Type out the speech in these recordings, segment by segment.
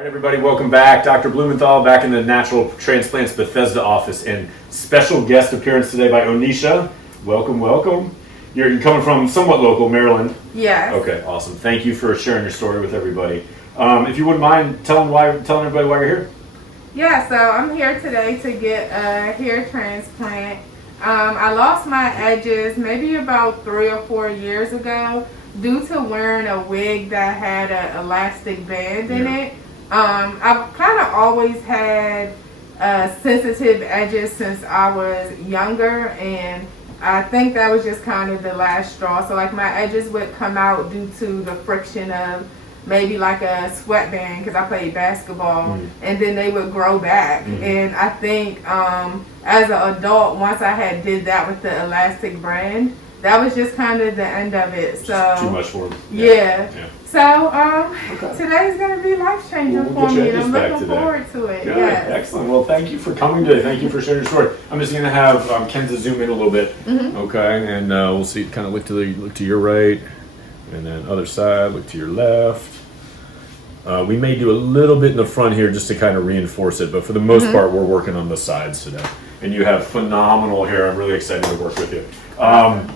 All right, everybody, welcome back. Dr. Blumenthal back in the Natural Transplants Bethesda office, and special guest appearance today by Oniesha. Welcome, welcome. You're coming from somewhat local, Maryland. Yes. Okay, awesome. Thank you for sharing your story with everybody. If you wouldn't mind telling everybody why you're here. Yeah, so I'm here today to get a hair transplant. I lost my edges maybe about 3 or 4 years ago due to wearing a wig that had an elastic band in it. I've kind of always had sensitive edges since I was younger, and I think that was just kind of the last straw. So like my edges would come out due to the friction of maybe like a sweatband, because I played basketball, and then they would grow back. And I think as an adult, once I had did that with the elastic band, that was just kind of the end of it. So too much for them. Yeah. So today's gonna be life changing for me, and I'm looking forward to it. Good. Yes. Excellent. Well, thank you for coming today. Thank you for sharing your story. I'm just gonna have Kenza zoom in a little bit, okay, and we'll see. Kind of look to your right, and then other side. Look to your left. We may do a little bit in the front here just to kind of reinforce it, but for the most part, we're working on the sides today. And you have phenomenal hair. I'm really excited to work with you.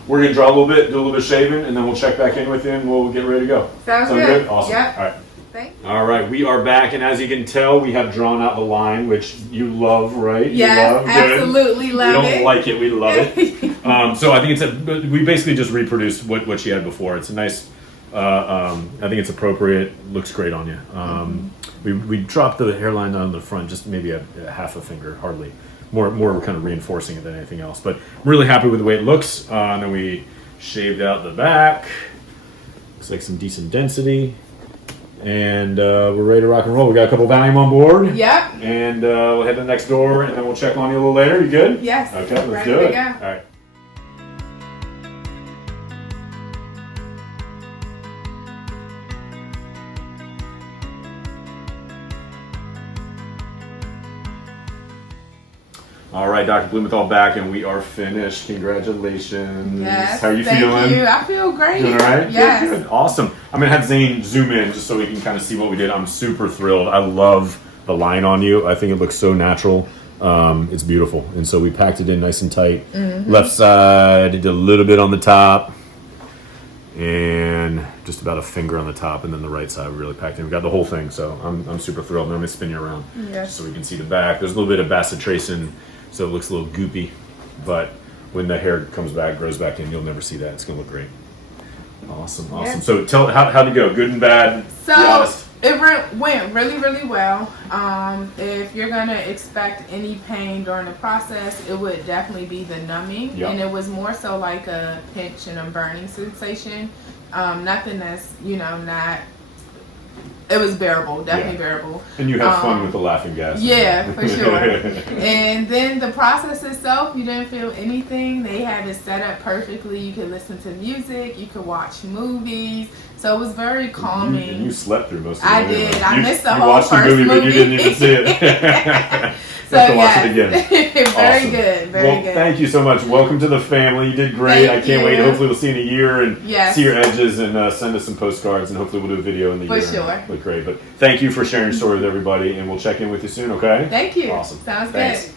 We're going to draw a little bit, do a little bit of shaving, and then we'll check back in with you, and we'll get ready to go. Sound good? Awesome. Yep. All right. Thanks. All right, we are back, and as you can tell, we have drawn out the line, which you love, right? Yes, absolutely love it. We don't like it, we love it. So I think we basically just reproduced what she had before. It's a nice, I think it's appropriate, looks great on you. We dropped the hairline on the front, just maybe a half a finger, hardly. More kind of reinforcing it than anything else. But I'm really happy with the way it looks. And then we shaved out the back. Looks like some decent density. And we're ready to rock and roll. We got a couple Valium on board. Yep. And we'll head to the next door, and then we'll check on you a little later. You good? Yes. Okay, let's Ready do to it. go. All right. All right, Dr. Blumenthal back, and we are finished. Congratulations. Yes. How are you thank feeling? You. I feel great. Doing all right? Yes. Good. Awesome. I'm going to have Zane zoom in just so we can kind of see what we did. I'm super thrilled. I love the line on you. I think it looks so natural. It's beautiful. And so we packed it in nice and tight. Left side, did a little bit on the top, and just about a finger on the top, and then the right side we really packed in. We got the whole thing, so I'm super thrilled. Now I'm going to spin you around just so we can see the back. There's a little bit of bacitracin, so it looks a little goopy, but when the hair comes back, grows back in, you'll never see that. It's going to look great. Awesome. Yes. So tell how'd it go? Good and bad? So be honest. it went really, really well. If you're going to expect any pain during the process, it would definitely be the numbing. Yep. And it was more so like a pinch and a burning sensation. Nothing that's, not... It was bearable, definitely bearable. And you had fun with the laughing gas. Yeah, for sure. And then the process itself, you didn't feel anything. They had it set up perfectly. You could listen to music, you could watch movies. So it was very calming. And you slept through most of it. I did. I missed the whole watched first the movie, but you didn't even see it. So have to watch it again. Very Awesome. good. Very good. Thank you so much. Welcome to the family. You did great. Thank I can't you. wait. Hopefully we'll see you in a year and Yes. see your edges and send us some postcards, and hopefully we'll do a video in the For year. sure. Look great. But thank you for sharing your story with everybody, and we'll check in with you soon, okay? Thank you. Awesome. Sounds Thanks. good.